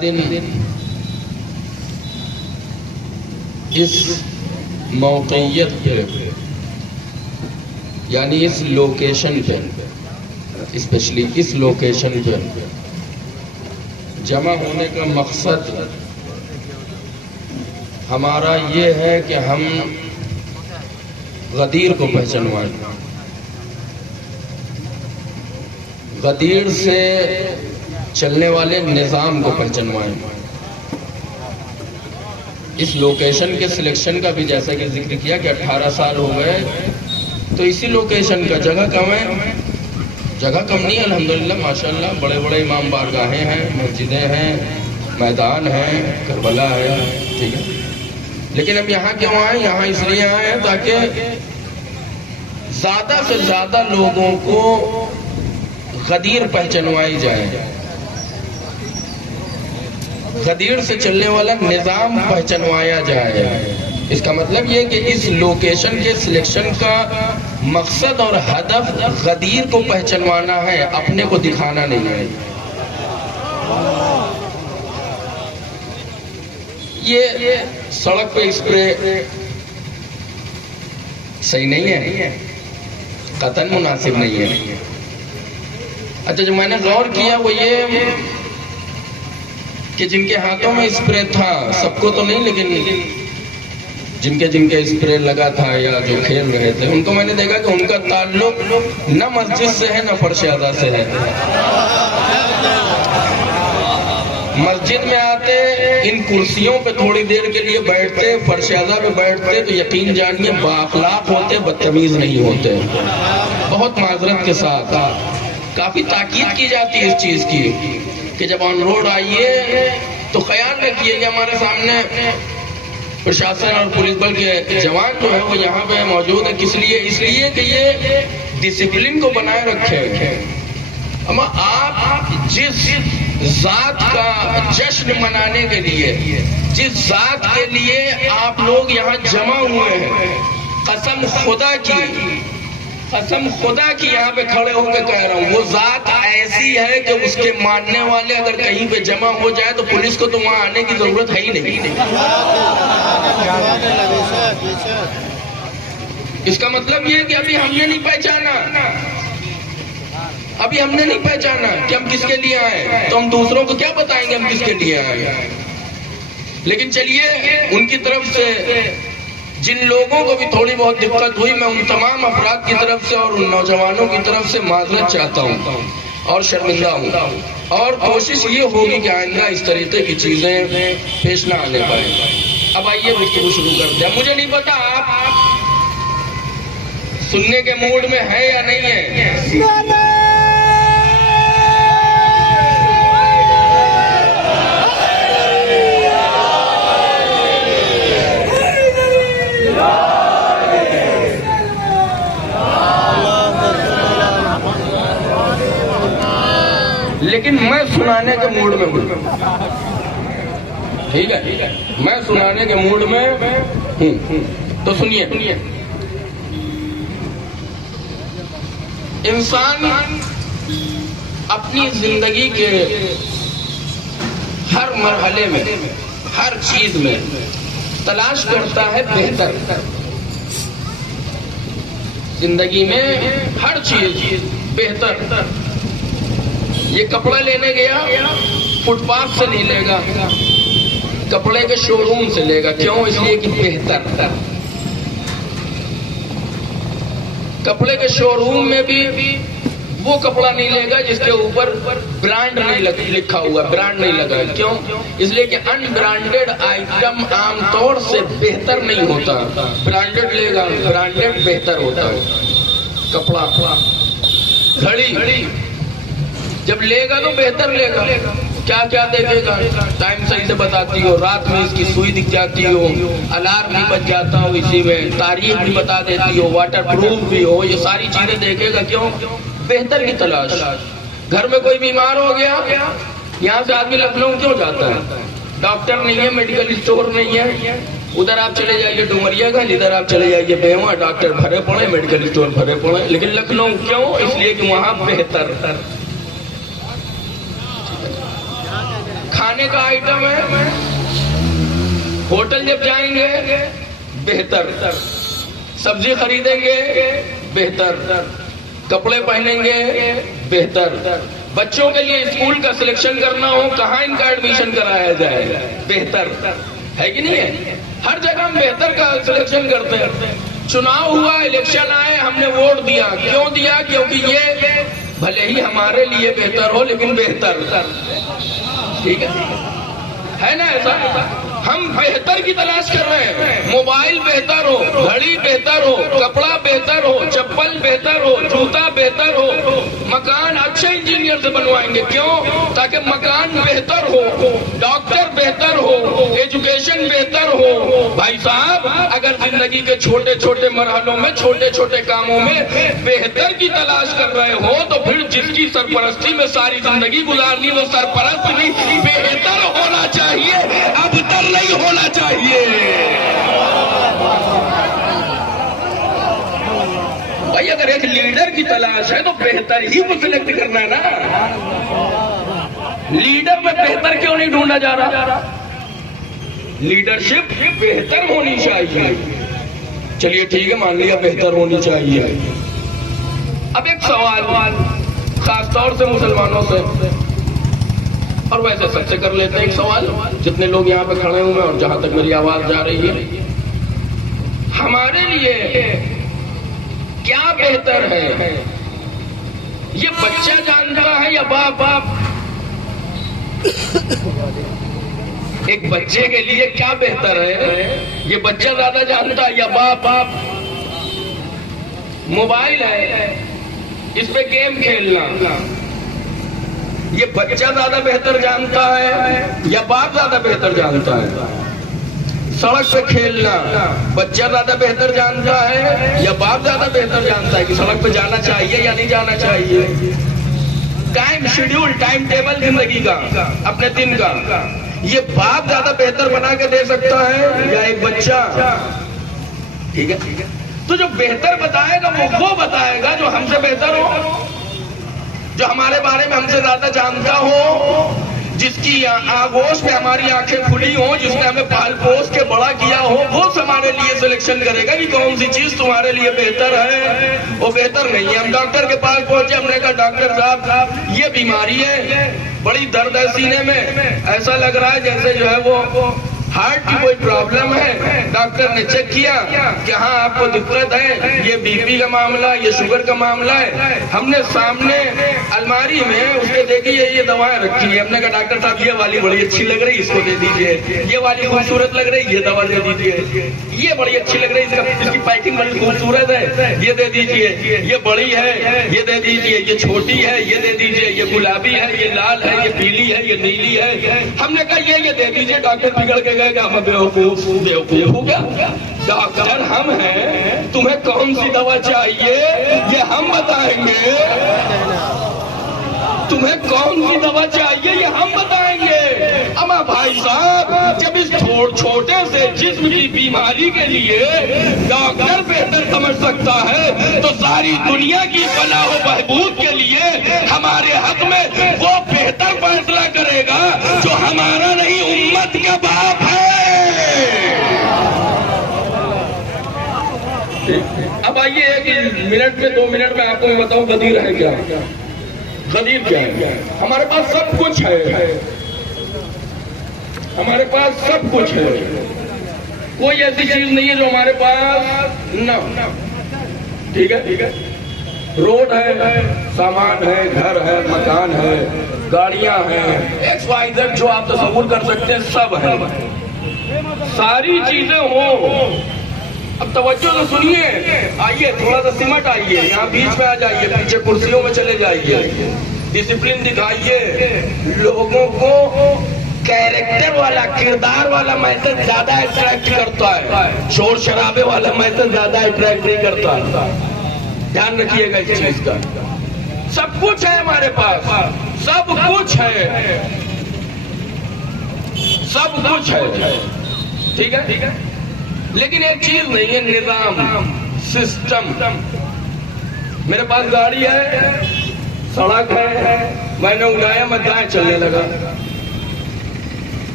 दिन इस मौक़ियत पे यानी इस लोकेशन पे, स्पेशली इस लोकेशन पे जमा होने का मकसद हमारा ये है कि हम गदीर को पहचानवाएं, गदीर से चलने वाले निज़ाम को पहचानवाएं। इस लोकेशन के सिलेक्शन का भी जैसा कि जिक्र किया कि 18 साल हो गए, तो इसी लोकेशन का जगह कम है, जगह कम नहीं है अल्हम्दुलिल्लाह माशाल्लाह। बड़े बड़े इमाम बारगाहें हैं, मस्जिदें हैं, मैदान है, करबला है, ठीक है। लेकिन अब यहाँ क्यों आए? यहाँ इसलिए आए हैं ताकि ज़्यादा से ज़्यादा लोगों को गदीर पहचानवाई जाए, गदीर से चलने वाला निज़ाम पहचानवाया जाए। इसका मतलब ये कि इस लोकेशन के सिलेक्शन का मकसद और हदफ गदीर को पहचानवाना है, अपने को दिखाना नहीं है। ये सड़क पे स्प्रे सही नहीं है, कतन मुनासिब नहीं है। अच्छा, जो मैंने गौर किया वो ये कि जिनके हाथों में स्प्रे था, सबको तो नहीं लेकिन जिनके जिनके स्प्रे लगा था या जो खेल रहे थे, उनको मैंने देखा कि उनका ताल्लुक न मस्जिद से है न फर्श-ए-आज़ा से है। मस्जिद में आते, इन कुर्सियों पे थोड़ी देर के लिए बैठते, फर्श-ए-आज़ा पे बैठते, तो यकीन जानिए बाअखलाक होते, बदतमीज नहीं होते। बहुत माजरत के साथ काफी ताकीद की जाती है इस चीज की कि जब ऑन रोड आइए तो ख्याल रखिए कि हमारे सामने प्रशासन और पुलिस बल के जवान जो है वो यहाँ पे मौजूद है। किस लिए? इसलिए कि ये डिसिप्लिन को बनाए रखे। अमा आप जिस जात का जश्न मनाने के लिए, जिस जात के लिए आप लोग यहाँ जमा हुए हैं, कसम खुदा की यहाँ पे खड़े होकर कह रहा हूँ, वो जात ऐसी है कि उसके मानने वाले अगर कहीं पे जमा हो जाए तो पुलिस को तो वहां आने की जरूरत है ही नहीं। इसका मतलब ये है कि अभी हमने नहीं पहचाना कि हम किसके लिए आए, तो हम दूसरों को क्या बताएंगे हम किसके लिए आए। लेकिन चलिए, उनकी तरफ से जिन लोगों को भी थोड़ी बहुत दिक्कत हुई, मैं उन तमाम अफराद की तरफ से और उन नौजवानों की तरफ से माजरत चाहता हूँ और शर्मिंदा हूँ। और कोशिश ये होगी कि आइंदा इस तरीके की चीजें पेश ना आने पाए। अब आइए गुफ्तगू शुरू करते हैं। मुझे नहीं पता आप सुनने के मूड में है या नहीं है। लेकिन मैं सुनाने के मूड में हूँ, ठीक है, मैं सुनाने के मूड में हूँ। तो सुनिए, इंसान अपनी जिंदगी के हर मरहले में, हर चीज में तलाश करता है बेहतर। जिंदगी में हर चीज बेहतर। ये कपड़ा लेने गया, फुटपाथ से नहीं लेगा, कपड़े के शोरूम से लेगा। क्यों? इसलिए कि बेहतर। कपड़े के शोरूम में भी वो कपड़ा नहीं लेगा जिसके ऊपर ब्रांड नहीं लिखा हुआ, ब्रांड नहीं लगा। क्यों? इसलिए कि अनब्रांडेड आइटम आमतौर से बेहतर नहीं होता। ब्रांडेड लेगा, ब्रांडेड बेहतर होता है। कपड़ा, घड़ी जब लेगा तो बेहतर लेगा। क्या क्या देखेगा? टाइम सही से बताती हो, रात में इसकी सुई दिख जाती हो, अलार्म भी बज जाता हो, इसी में तारीख भी बता देती हो, वाटर प्रूफ भी हो, ये सारी चीजें देखेगा। क्यों? बेहतर की तलाश। घर में कोई बीमार हो गया, यहाँ से आदमी लखनऊ क्यों जाता है? डॉक्टर नहीं है, मेडिकल स्टोर नहीं है। उधर आप चले जाइए डुमरियागंज, इधर आप चले जाइए बेवा, डॉक्टर भरे पड़े, मेडिकल स्टोर भरे पड़े। लेकिन लखनऊ क्यों? इसलिए कि वहां बेहतर। खाने का आइटम है, होटल जब जाएंगे बेहतर, सब्जी खरीदेंगे बेहतर, कपड़े पहनेंगे बेहतर, बच्चों के लिए स्कूल का सिलेक्शन करना हो, कहाँ इनका एडमिशन कराया जाए बेहतर, है कि नहीं है? हर जगह हम बेहतर का सिलेक्शन करते हैं। चुनाव हुआ, इलेक्शन आए, हमने वोट दिया। क्यों दिया? क्योंकि ये भले ही हमारे लिए बेहतर हो लेकिन बेहतर, ठीक है ना? ऐसा हम बेहतर की तलाश कर रहे हैं। मोबाइल बेहतर हो, घड़ी बेहतर हो, कपड़ा बेहतर हो, चप्पल बेहतर हो, जूता बेहतर हो, मकान अच्छे इंजीनियर से बनवाएंगे। क्यों? ताकि मकान बेहतर हो, डॉक्टर बेहतर हो, एजुकेशन बेहतर हो। भाई साहब, अगर जिंदगी के छोटे छोटे मरहलों में, छोटे छोटे कामों में बेहतर की तलाश कर रहे हो, तो फिर जिसकी सरपरस्ती में सारी जिंदगी गुजारनी, वो सरपरस्त भी बेहतर होना चाहिए, अबतर नहीं होना चाहिए। भाई अगर एक लीडर की तलाश है तो बेहतर ही को सिलेक्ट करना है ना। लीडर में बेहतर क्यों नहीं ढूंढा जा रहा? लीडरशिप बेहतर होनी चाहिए। चलिए ठीक है, मान लिया बेहतर होनी चाहिए। अब एक सवाल खासतौर से मुसलमानों से, और वैसे सबसे कर लेते हैं एक सवाल, जितने लोग यहाँ पे खड़े हुए हैं और जहां तक मेरी आवाज जा रही है, हमारे लिए क्या बेहतर है? ये बच्चा जानता है या बाप? एक बच्चे के लिए क्या बेहतर है? ये बच्चा ज्यादा जानता है या बाप? मोबाइल है, इस पे गेम खेलना, ये बच्चा ज्यादा बेहतर जानता है या बाप ज्यादा बेहतर जानता है? सड़क पे खेलना, बच्चा ज्यादा बेहतर जानता है या बाप ज्यादा बेहतर जानता है कि सड़क पे जाना चाहिए या नहीं जाना चाहिए? टाइम शेड्यूल, टाइम टेबल जिंदगी का, अपने दिन का, ये बाप ज्यादा बेहतर बना के दे सकता है या एक बच्चा? ठीक है, तो जो बेहतर बताएगा वो बताएगा जो हमसे बेहतर हो, जो हमारे बारे में हमसे ज्यादा जानता हो, जिसकी आगोश में हमारी आंखें खुली हो, जिसने हमें पाल पोस के बड़ा किया हो, वो हमारे लिए सिलेक्शन करेगा कि कौन सी चीज तुम्हारे लिए बेहतर है, वो बेहतर नहीं है। हम डॉक्टर के पास पहुंचे, हमने कहा डॉक्टर साहब ये बीमारी है, बड़ी दर्द है सीने में, ऐसा लग रहा है जैसे जो है वो हार्ट की कोई प्रॉब्लम है। डॉक्टर ने चेक किया कि हाँ आपको दिक्कत है, ये बीपी का मामला, ये शुगर का मामला है। हमने सामने अलमारी में उसके देखी ये दवाएं रखी है। हमने कहा डॉक्टर साहब ये वाली बड़ी अच्छी लग रही, इसको दे दीजिए, ये वाली खूबसूरत लग रही, ये दवा दे दीजिए, ये बड़ी अच्छी लग रही, इसकी पैकिंग बड़ी खूबसूरत है, ये दे दीजिए, ये बड़ी है, ये दे दीजिए, ये छोटी है, ये दे दीजिए, ये गुलाबी है, ये लाल है, ये पीली है, ये नीली है। हमने कहा ये दे दीजिए। डॉक्टर बिगड़ के गए, हम बेवकूफ हो गया? डॉक्टर हम हैं, तुम्हें कौन सी दवा चाहिए ये हम बताएंगे, तुम्हें कौन सी दवा चाहिए ये हम बताएंगे। अमा भाई साहब, जब इस छोटे से जिस्म की बीमारी के लिए डॉक्टर बेहतर समझ सकता है, तो सारी दुनिया की फलाह व बहबूद के लिए हमारे हक में वो बेहतर फैसला करेगा जो हमारा नहीं, उम्मत का बाप है। अब आइए एक मिनट में, 2 मिनट में आपको मैं बताऊं गदीर है क्या? गदीर क्या है? हमारे पास सब कुछ है, हमारे पास सब कुछ है, कोई ऐसी चीज नहीं है जो हमारे पास न। ठीक है, रोड है, सामान है, घर है, मकान है, गाड़ियां हैं, XYZ जो आप तस्वीर कर सकते हैं सब है, सारी चीजें हो। अब तवज्जो से सुनिए, आइए थोड़ा सा सिमट आइए, यहाँ बीच में आ जाइए, पीछे कुर्सियों में चले जाइए, डिसिप्लिन दिखाइए, लोगों को कैरेक्टर वाला, किरदार वाला मैसेज ज्यादा अट्रैक्ट करता है, शोर शराबे वाला मैसेज ज्यादा अट्रैक्ट नहीं करता है। ध्यान रखिएगा इस चीज का। सब कुछ है हमारे पास, सब कुछ है, सब कुछ है, ठीक है, लेकिन एक चीज नहीं है, निजाम, सिस्टम। मेरे पास गाड़ी है, सड़क है, मैंने उड़ाया, मैं दाएं चलने लगा,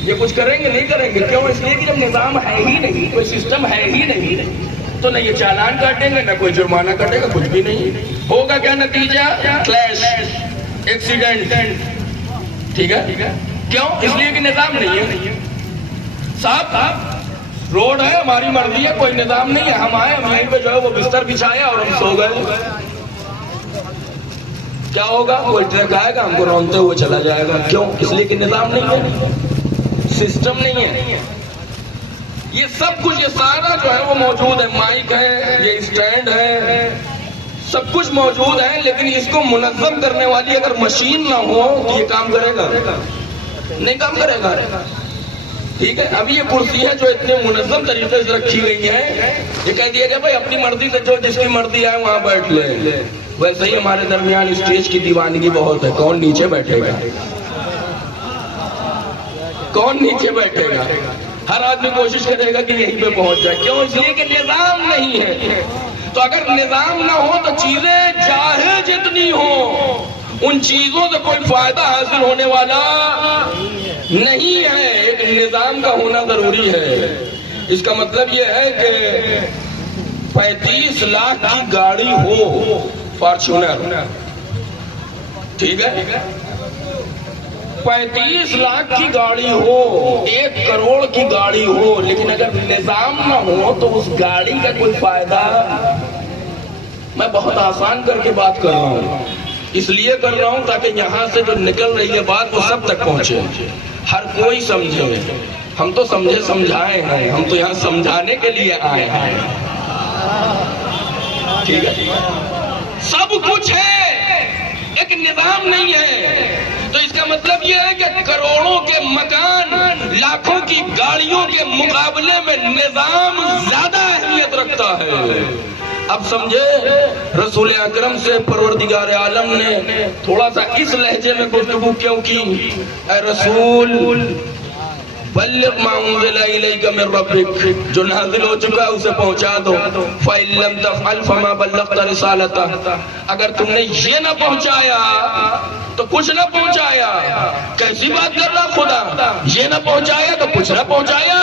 ये कुछ करेंगे नहीं करेंगे, क्यों? इसलिए कि जब निजाम है ही नहीं, कोई सिस्टम है ही नहीं, तो न ये चालान काटेंगे न कोई जुर्माना काटेगा, कुछ भी नहीं होगा। क्या नतीजा? Clash, accident. ठीक है, क्यों? इसलिए कि निजाम नहीं है। साहब रोड है, हमारी मर्जी है, कोई निजाम नहीं है, हम आए, हम यहीं पे जो है वो बिस्तर बिछाया और हम सो गए। क्या होगा? कोई ट्रक आएगा, हमको रौंदते हुए चला जाएगा। क्यों? इसलिए कि निजाम नहीं है, सिस्टम नहीं है। ये सब कुछ, ये सारा जो है वो मौजूद है। माइक है, ये स्टैंड है, सब कुछ मौजूद है, लेकिन इसको मुनज़्ज़म करने वाली अगर मशीन ना हो तो ये काम करेगा नहीं, काम करेगा। ठीक है, अभी ये कुर्सियां जो इतने मुनज़्ज़म तरीके से रखी गई हैं, ये कह दिया गया भाई अपनी मर्जी से जो जिसकी मर्जी आए वहां बैठ ले। वैसे ही हमारे दरमियान स्टेज की दीवानगी बहुत है। कौन नीचे बैठेगा? कौन नीचे बैठेगा? हर आदमी कोशिश करेगा कि यहीं पे पहुंच जाए। क्यों? इसलिए कि निजाम नहीं है। तो अगर निजाम ना हो तो चीजें चाहे जितनी हो, उन चीजों से कोई फायदा हासिल होने वाला नहीं है। एक निजाम का होना जरूरी है। इसका मतलब यह है कि 35 लाख की गाड़ी हो, फॉर्च्यूनर, ठीक है, 35 लाख की गाड़ी हो, 1 करोड़ की गाड़ी हो, लेकिन अगर निजाम ना हो तो उस गाड़ी का कोई फायदा। मैं बहुत आसान करके बात कर रहा हूँ, इसलिए कर रहा हूँ ताकि यहाँ से जो निकल रही है बात वो सब तक पहुंचे, हर कोई समझे। हम तो समझे समझाए हैं, हम तो यहाँ समझाने के लिए आए हैं। ठीक है, सब कुछ है, एक निजाम नहीं है। तो इसका मतलब यह है कि करोड़ों के मकान, लाखों की गाड़ियों के मुकाबले में निजाम ज्यादा अहमियत रखता है। अब समझे, रसूल अकरम से परवरदिगार आलम ने थोड़ा सा इस लहजे में गुफ्तगू क्यों की? ऐ रसूल, बल्लिग मा उन्ज़िला इलैका मिन रब्बिक, जो नाज़िल हो चुका है उसे पहुंचा दो। फ़इन लम तफ़अल फ़मा बल्लग़्ता रिसालता, अगर तुमने ये ना पहुंचाया तो कुछ ना पहुंचाया। कैसी बात कर रहा खुदा? ये ना पहुंचाया तो कुछ ना पहुंचाया।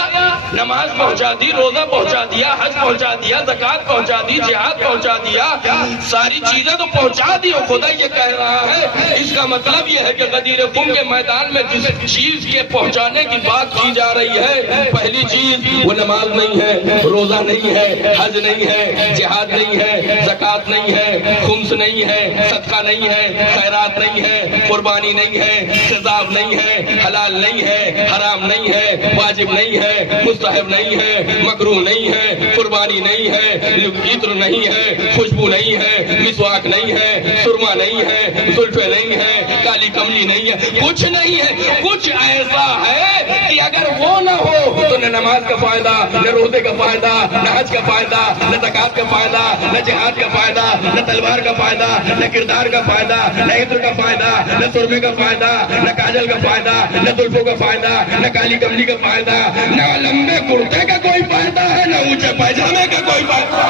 नमाज पहुंचा दी, रोजा पहुंचा दिया, हज पहुंचा दिया, ज़कात पहुंचा दी, जिहाद पहुंचा दिया, सारी चीजें तो पहुंचा दी। और खुदा ये कह रहा है, इसका मतलब ये है कि गदीर खुम के मैदान में जिस चीज के पहुंचाने की बात की जा रही है, पहली चीज वो नमाज नहीं है, रोजा नहीं है, हज नहीं है, जिहाद नहीं है, ज़कात नहीं है, खुम्स नहीं है, सदका नहीं है, खैरात नहीं है, कुर्बानी नहीं है, खिजाब नहीं है, हलाल नहीं है, हराम नहीं है, वाजिब नहीं है, मुस्तहब नहीं है, मकरूह नहीं है, कुर्बानी नहीं है, इत्र नहीं है, खुशबू नहीं है, मिसवाक नहीं है, सुरमा नहीं है, जुल्फे नहीं है, काली कमली नहीं है, कुछ नहीं है। कुछ ऐसा है कि अगर वो न हो तो न नमाज का फायदा, न रोजे का फायदा, न हज का फायदा, न ज़कात का फायदा, न जिहाद का फायदा, न तलवार का फायदा, न किरदार का फायदा, न इत्र का फायदा, न सुरमे का फायदा, न काजल का फायदा, न जुल्फों का फायदा, न काली कमली का फायदा, न लंबे कुर्ते का कोई फायदा है, न ऊंचे पैजामे का कोई फायदा।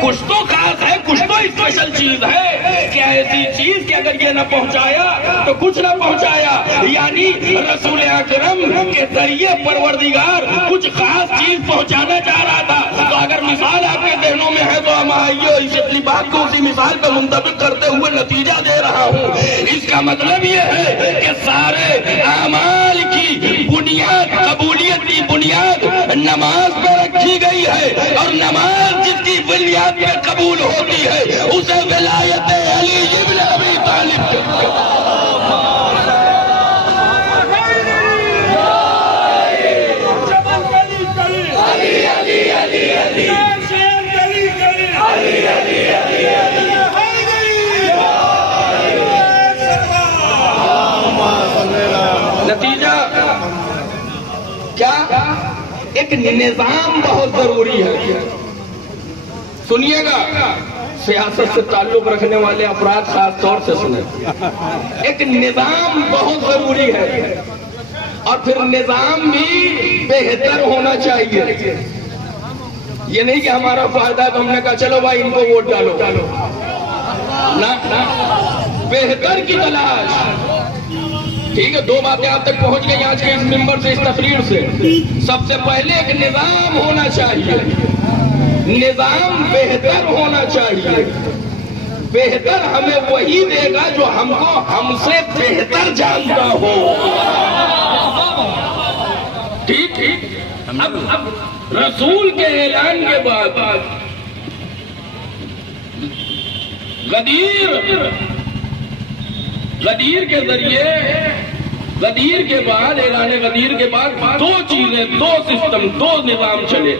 कुछ तो खास है, कुछ तो स्पेशल चीज है। क्या ऐसी चीज कि अगर ये न पहुंचाया तो कुछ न पहुंचाया? यानी रसूल अकरम के जरिए परवरदिगार कुछ खास चीज पहुंचाना चाह रहा था। तो अगर मिसाल आपके जहनों में है तो हम आइए इस अपनी बात को उसी मिसाल पर मुंतबिक करते हुए नतीजा दे रहा हूँ। इसका मतलब ये है कि सारे अमाल की बुनियाद, कबूलियत की बुनियाद नमाज पर रखी गई है, और नमाज जिसकी बुनियाद पे कबूल होती है उसे विलायत अली इब्न अबी तालिब। नतीजा क्या? एक निजाम बहुत जरूरी है। सुनिएगा, सियासत से ताल्लुक रखने वाले अफराद खास तौर से सुने। एक निजाम बहुत जरूरी है, और फिर निजाम भी बेहतर होना चाहिए। ये नहीं कि हमारा फायदा तो हमने कहा चलो भाई इनको वोट डालो ना, बेहतर की तलाश। ठीक है, दो बातें आप तक पहुंच गई आज के इस मिंबर से, इस तकरीर से। सबसे पहले एक निजाम होना चाहिए, निजाम बेहतर होना चाहिए। बेहतर हमें वही देगा जो हमको हमसे बेहतर जानता हो। ठीक ठीक। अब रसूल के ऐलान के बाद गदीर के जरिए, गदीर के बाद, ऐलान गदीर के बाद दो चीजें, दो सिस्टम, दो निजाम चले।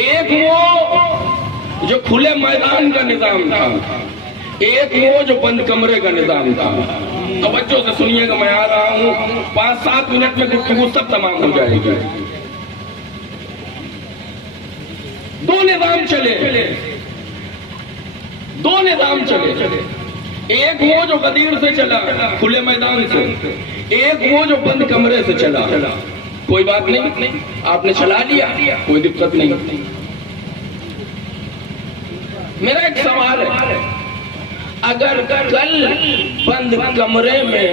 एक वो जो खुले मैदान का निजाम था, एक वो जो बंद कमरे का निजाम था। तवज्जो से सुनिएगा, मैं आ रहा हूं, 5-7 मिनट में गुफ्तगू सब तमाम हो जाएगी। दो निजाम चले, दो निजाम चले। एक वो जो गदीर से चला, खुले मैदान से, एक वो जो बंद कमरे से चला। कोई बात नहीं, आपने चला लिया, कोई दिक्कत नहीं। मेरा एक सवाल है, अगर कल बंद कमरे में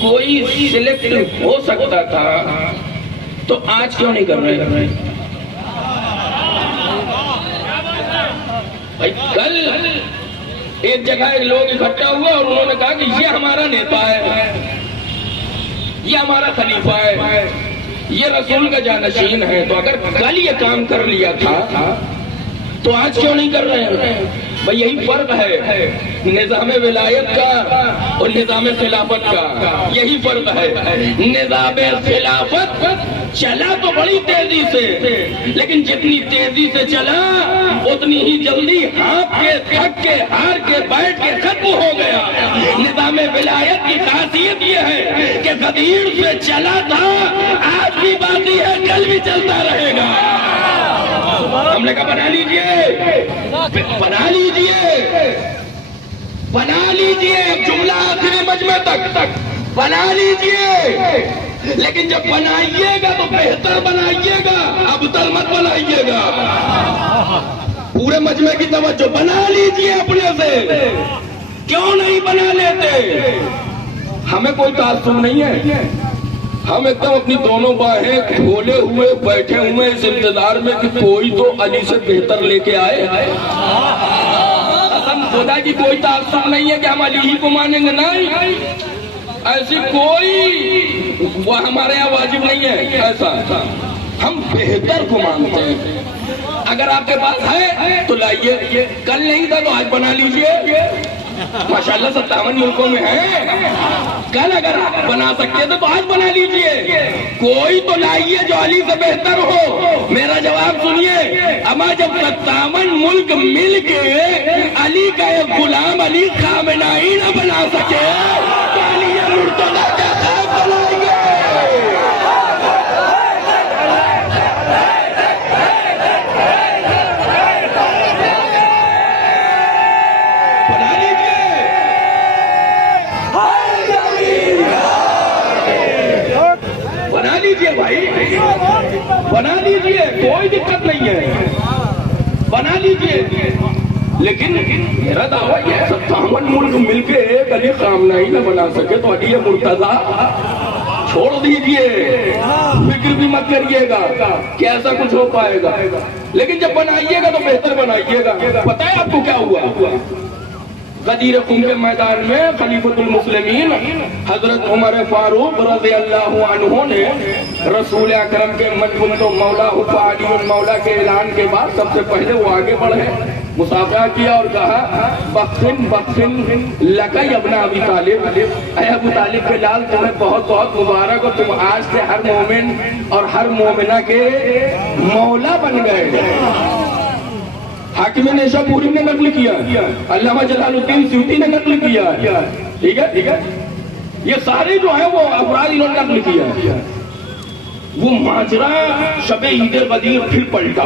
कोई सिलेक्ट हो सकता था तो आज क्यों नहीं कर रहे? भाई कल एक जगह लोग इकट्ठा हुए और उन्होंने कहा कि ये हमारा नेता है, ये हमारा खलीफा है, ये रसूल का जानशीन है। तो अगर कल ये काम कर लिया था तो आज क्यों नहीं कर रहे हैं? भाई यही फर्क है निजाम विलायत का और निजाम खिलाफत का, यही फर्क है। निजाम खिलाफत चला तो बड़ी तेजी से, लेकिन जितनी तेजी से चला उतनी ही जल्दी हाँप के, थक के, हार के, बैठ के खत्म हो गया। निजाम विलायत की खासियत यह है कि गदीर से चला था, आज भी बाकी है, कल भी चलता रहेगा। हमने कहा बना लीजिए, बना लीजिए, बना लीजिए। अब जुमला आखिरी मजमे तक बना लीजिए, लेकिन जब बनाइएगा तो बेहतर बनाइएगा, अबतर मत बनाइएगा। पूरे मजमे की तवज्जो, बना लीजिए अपने से, क्यों नहीं बना लेते? हमें कोई तासुब नहीं है, हम एकदम अपनी दोनों बाहें खोले हुए बैठे हुए इस इंतजार में कि कोई तो अली से बेहतर लेके आए। कसम खुदा की कोई तासुब नहीं है कि हम अली ही को मानेंगे, नहीं, ऐसी कोई वो हमारे यहाँ वाजिब नहीं है। ऐसा हम बेहतर को मानते हैं। अगर आपके पास है तो लाइए, कल नहीं था तो आज बना लीजिए। माशाल्लाह 57 मुल्कों में है, कल अगर बना सकते थे तो आज बना लीजिए। कोई तो लाइए जो अली से बेहतर हो। मेरा जवाब सुनिए, अमा जब 57 मुल्क मिल के अली का एक गुलाम अली खामेनाई न बना सके तो अली मुर्तजा का खाब बनाएंगे। बना लीजिए भाई, बना लीजिए, कोई दिक्कत नहीं है, बना लीजिए। लेकिन मेरा दावा ये है 57 मुल्क मिलके एक अली खामनाई न बना सके तो अली मुर्तजा छोड़ दीजिए, फिक्र भी मत करिएगा कि ऐसा कुछ हो पाएगा। लेकिन जब बनाइएगा तो बेहतर बनाइएगा। पता है आपको क्या हुआ? गदीर खुम के मैदान में खलीफतुल मुस्लिमीन हजरत उमर फारूक रज़ी अल्लाहु अन्हु ने रसूल अकरम के मजबूतो मौला हुफ़ादियुल मौला के ऐलान के बाद सबसे पहले वो आगे बढ़े, मुसाफा किया और कहा बख्शिन बख्शिन लकई अबना अबी तालिब, अय अबू तालिब के लाल तुम्हें बहुत बहुत मुबारक और तुम आज से हर मोमिन और हर मोमिना के मौला बन गए। हाकिम नेशापुरी ने नकल किया, अल्लामा जलालुद्दीन सूती ने नकल किया। ठीक है, ठीक है, ये सारे जो है वो अफराद इन्होंने नकल किया। वो माजरा शबे ईद गदीर फिर पलटा।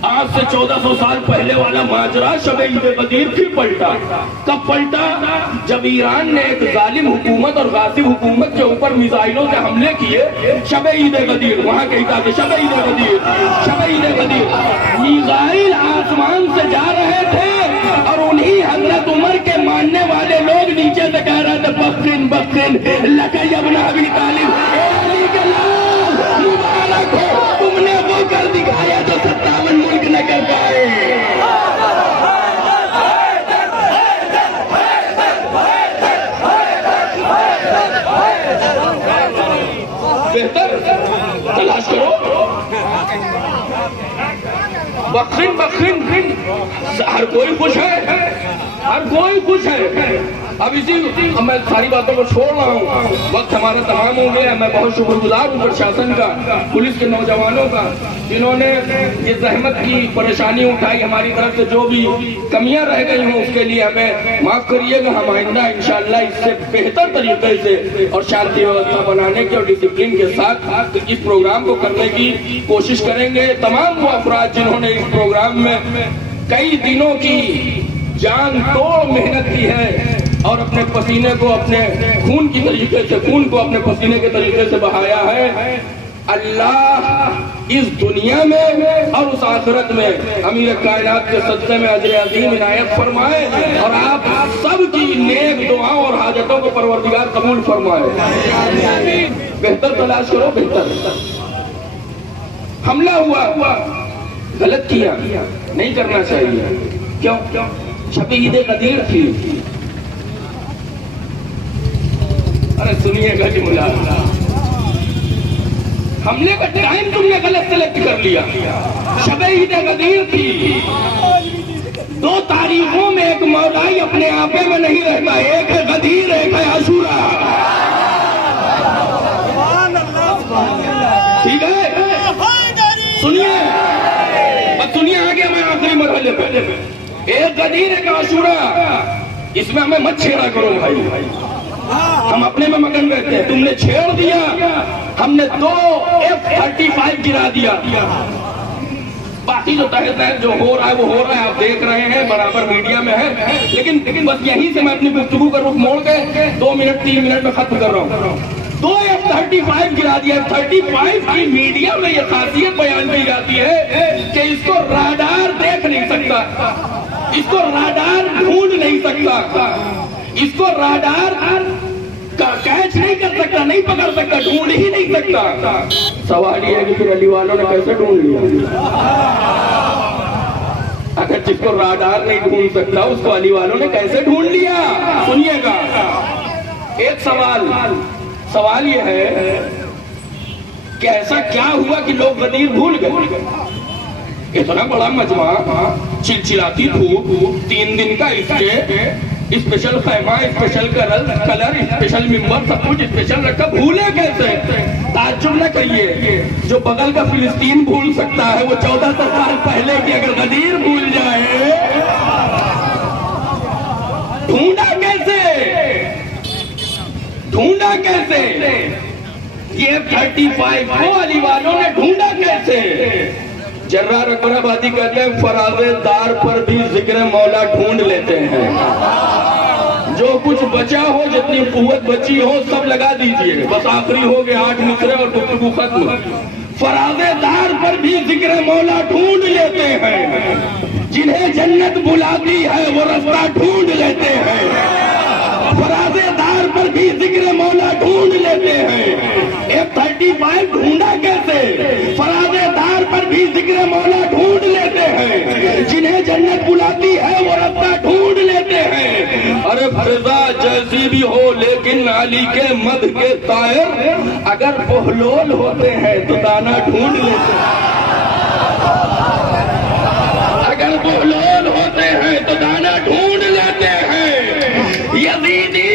आज से 1400 साल पहले वाला माजरा शब ईद गदीर फिर पलटा। कब पलटा? जब ईरान ने एक जालिम हुकूमत और गासिब हुकूमत के ऊपर मिसाइलों से हमले किए। शब ईद गदीर वहां कहता था, शब ईद गदीर, शब ईद गदीर। मिसाइल आसमान से जा रहे थे और उन्हीं हजरत उमर के मानने वाले लोग नीचे से कह रहे थे, बख्तिन बख्तिन लकई अब्न अबी तालिब, अली के लाल मुबारक हो, तुमने वो कर दिखाया जो 57 मुल्क न कर पाए। बेहतर तलाश करो। बख्तिन बख्तिन, हर कोई खुश है, हर कोई खुश है। अब मैं सारी बातों को छोड़ रहा हूँ, वक्त हमारा तमाम हो गया। मैं बहुत शुक्रगुजार हूँ प्रशासन का, पुलिस के नौजवानों का, जिन्होंने ये जहमत की परेशानी उठाई। हमारी तरफ से जो भी कमियां रह गई हों उसके लिए हमें माफ करिएगा। हम आइंदा इंशाअल्लाह इससे बेहतर तरीके से और शांति व्यवस्था बनाने के और डिसिप्लिन के साथ इस प्रोग्राम को करने की कोशिश करेंगे। तमाम वो अफराद जिन्होंने इस प्रोग्राम में कई दिनों की जान तोड़ मेहनत की है और अपने पसीने को अपने खून की तरीके से, खून को अपने पसीने के तरीके से बहाया है। अल्लाह इस दुनिया में और उस आखिरत में अमीर कायनात के सदक़े में अजर अज़ीम इनायत फरमाए और आप सब की नेक दुआओं और हाजतों को परवरदिगार कबूल फरमाए। बेहतर तलाश करो, बेहतर। हमला हुआ, गलत किया, नहीं करना चाहिए। क्यों? शब ईद गदीर थी। अरे सुनिएगा जुमला, हमले का टाइम तुमने गलत सेलेक्ट कर लिया। शब ईद गदीर थी। 2 तारीखों में एक मौलाई अपने आपे में नहीं रहता, एक है गदीर, एक है आशूरा। ठीक है, सुनिए, अब सुनिए आगे। मैं आखिरी मरहले पे, एक गदीर एक आशूरा, इसमें हमें मत छेड़ा करो भाई। हम अपने में मगन रहते हैं, तुमने छेड़ दिया, हमने 2 F-35 गिरा दिया। बाकी जो तहत जो हो रहा है वो हो रहा है, आप देख रहे हैं, बराबर मीडिया में है। लेकिन बस यहीं से मैं अपनी गुफ्तगू का रुख मोड़ के 2 मिनट 3 मिनट में खत्म कर रहा हूँ। 2 F-35 गिरा दिया। F-35 की मीडिया में यह खासियत बयान की जाती है कि इसको राडार देख नहीं सकता, इसको राडार ढूंढ नहीं सकता, इसको राडार का कैच नहीं कर सकता, नहीं पकड़ सकता, ढूंढ ही नहीं सकता। सवाल ये है कि फिर अली वालों ने कैसे ढूंढ लिया? अगर जिसको राडार नहीं ढूंढ सकता उसको अली वालों ने कैसे ढूंढ लिया? सुनिएगा, एक सवाल ये है कि ऐसा क्या हुआ कि लोग गदीर भूल गए? इतना बड़ा मजमा, चिलचिलाती धूप, 3 दिन का स्टे, स्पेशल खैमा, स्पेशल कलर, स्पेशल मिंबर, सब कुछ स्पेशल रखा, भूले कैसे? ताज्जुब न करिए, जो बगल का फिलिस्तीन भूल सकता है वो 1400 साल पहले की अगर गदीर भूल जाए, ढूंढा कैसे? ढूंढा कैसे? ये F-35 को अली वालों ने ढूंढा कैसे? जर्रा रकराबादी कहते हैं, फराज़ेदार पर भी जिक्र मौला ढूंढ लेते हैं। जो कुछ बचा हो, जितनी कुव्वत बची हो, सब लगा दीजिए, बस आखिरी हो गए 8 मिसरे और गुफ्तगू खत्म। फराज़ेदार पर भी जिक्र मौला ढूंढ लेते हैं, जिन्हें जन्नत बुलाती है वो रास्ता ढूंढ लेते हैं। फराज़ेदार पर भी जिक्र मौला ढूंढ लेते हैं। F-35 ढूंढा कैसे? फराज़ेदार पर भी जिक्र मौला ढूंढ लेते हैं, जिन्हें जन्नत बुलाती है वो रास्ता ढूंढ लेते हैं। अरे फिजा जैसी भी हो लेकिन अली के मद के तायर अगर बहलोल होते हैं तो दाना ढूंढ लेते हैं। अगर बहलोल होते हैं तो दाना ढूंढ लेते हैं। यजीदी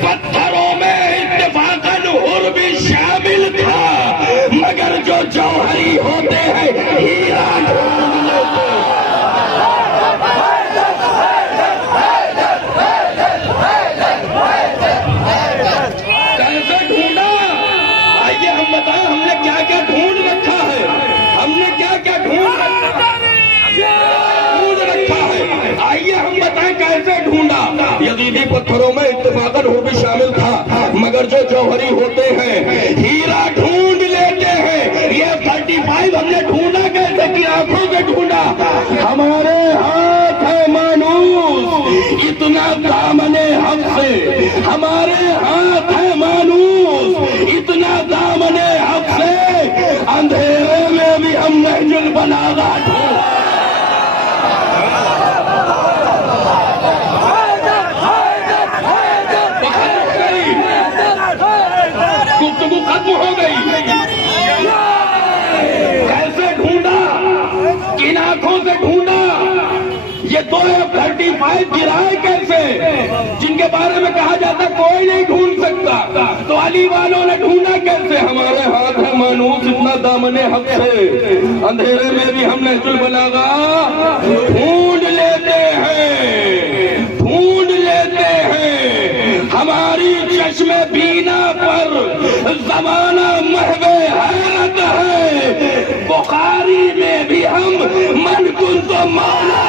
पत्थरों में इत्तेफाकन हुर भी शामिल था, मगर जो जौहरी होते हैं हीरा ढूंढ लेते हैं। कैसे ढूंढा? आइए हम बताएं, हमने क्या क्या ढूंढ रखा है, हमने क्या क्या ढूंढ रखा है। कैसे ढूंढा? यजीदी पत्थरों में इत्तेफाकन वो भी शामिल था, मगर जो जौहरी होते हैं हीरा ढूंढ लेते हैं। ये 35 हमने ढूंढा कैसे? कि आंखों से ढूंढा। हमारे हाथ है मानूस, इतना दामने हक से। हमारे हाथ है मानूस, इतना दामने हक से। अंधेरे में भी हम नहजुल बलागा गुफ्तगू खत्म हो गई। कैसे ढूंढा? किन आंखों से ढूंढा? ये 2F-35 गिराए कैसे, जिनके बारे में कहा जाता कोई नहीं ढूंढ सकता, तो अली वालों ने ढूंढा कैसे? हमारे हाथ है मानूस, इतना दामने हक से। अंधेरे में भी हमने चुल बनागा ढूंढ लेते हैं, ढूंढ लेते हैं। हमारी चश्मे बीना पर जमाना महवे हैरत है। बुखारी में भी हम मन कुन तो मौला।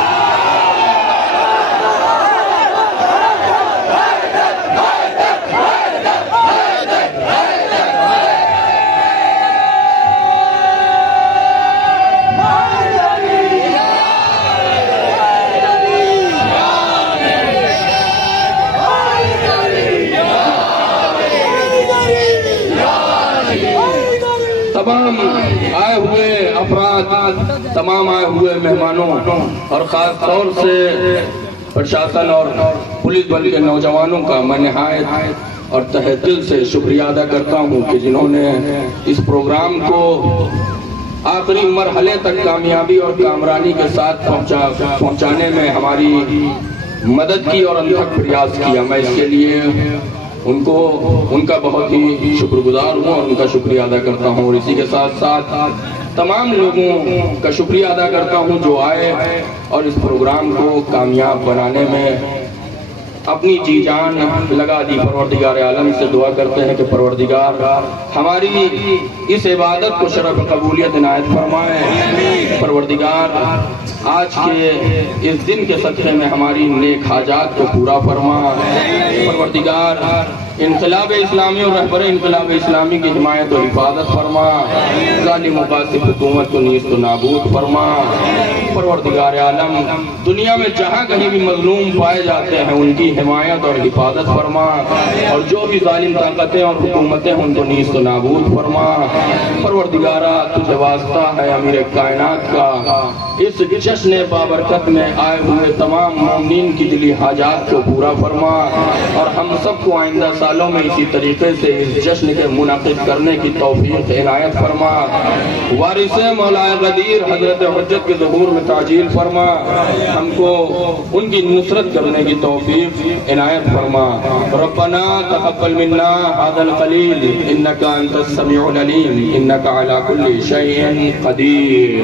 तमाम आए हुए अफराद, तमाम आए हुए मेहमानों और खास तौर से प्रशासन और पुलिस बल के नौजवानों का मैं निहायत और तहे दिल से शुक्रिया अदा करता हूं कि जिन्होंने इस प्रोग्राम को आखिरी मरहले तक कामयाबी और कामरानी के साथ पहुंचाने में हमारी मदद की और अनथक प्रयास किया। मैं इसके लिए उनका बहुत ही शुक्रगुजार हूँ और उनका शुक्रिया अदा करता हूँ। और इसी के साथ साथ तमाम लोगों का शुक्रिया अदा करता हूँ जो आए और इस प्रोग्राम को कामयाब बनाने में अपनी जी जान लगा दी। परवरदिगार आलम से दुआ करते हैं कि परवरदिगार हमारी इस इबादत को शरफ कबूलियत इनायत फरमाए। परवरदिगार आज के इस दिन के सदक़े में हमारी नेक हाजात को पूरा फरमा। परवरदिगार इनकलाब इस्लामी और रहबर इनकलाब इस्लामी की हिमायत और हिफाजत फरमा। ज़ालिम मुकासिब हुकूमत को नीस्त नाबूद फरमा। परवरदिगार आलम दुनिया में जहाँ कहीं भी मजलूम पाए जाते हैं उनकी हिमायत और हिफाजत फरमा, और जो भी ज़ालिम ताकतें और हुकूमतें हैं उनको नीस्त नाबूद फरमा। परवरदिगारा तुझे वास्ता है अमीर कायनात का, इस जश्न बाबरकत में आए हुए तमाम मोमिनीन की दिली हाजात को पूरा फरमा, और हम सबको आइंदा सालों में इसी तरीके से इस जश्न के मुनाकिद करने की तौफीक इनायत फरमा। वारिसे मौलाए गदीर हजरत हुज्जत के ज़हूर में ताजील फरमा। हमको उनकी नुसरत करने की तौफीक इनायत फरमा। रब्बना तक़ब्बल मिन्ना हाज़ल क़लील इन्नका अंतस समीउल अलीम इन्नका अला कुल्ली शैइन क़दीर।